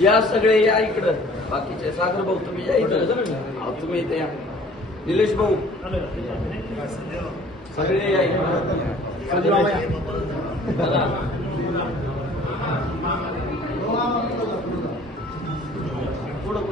या सगळे या इकडं. बाकीचे सागर भाऊ तुम्ही या इकडं तुम्ही इथे या. निलेश भाऊ. सगळे या इकडं.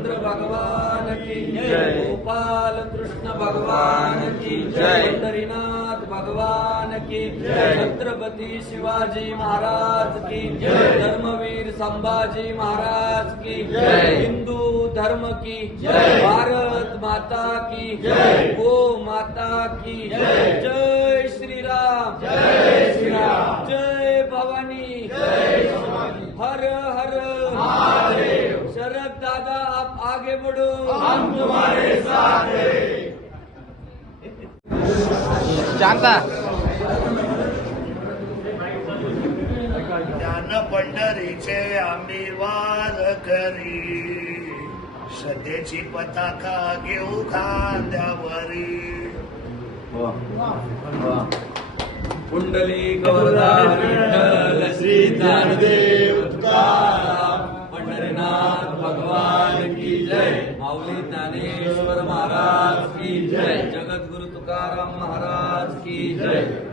रामचंद्र भगवान की जय गोपाल कृष्ण भगवान की जय पंढरीनाथ भगवान की जय छत्रपती शिवाजी महाराज की जय धर्मवीर संभाजी महाराज की जय हिंदू धर्म की जय भारत माता की जय गो माता की जय जय। श्री राम जय श्री राम जय भवानी जय हर हर महादेव। आगे बढ़ो। हम तुम्हारे साथ हैं शांता ज्ञान पंढरीचे आम्ही वार करी. सध्याची पताका घेऊ खांद्यावरी. कुंडली गौरदा विठ्ठल श्री ज्ञानदेव तुकाराम माऊली ज्ञानेश्वर महाराज की जय. जगद्गुरु तुकाराम महाराज की जय.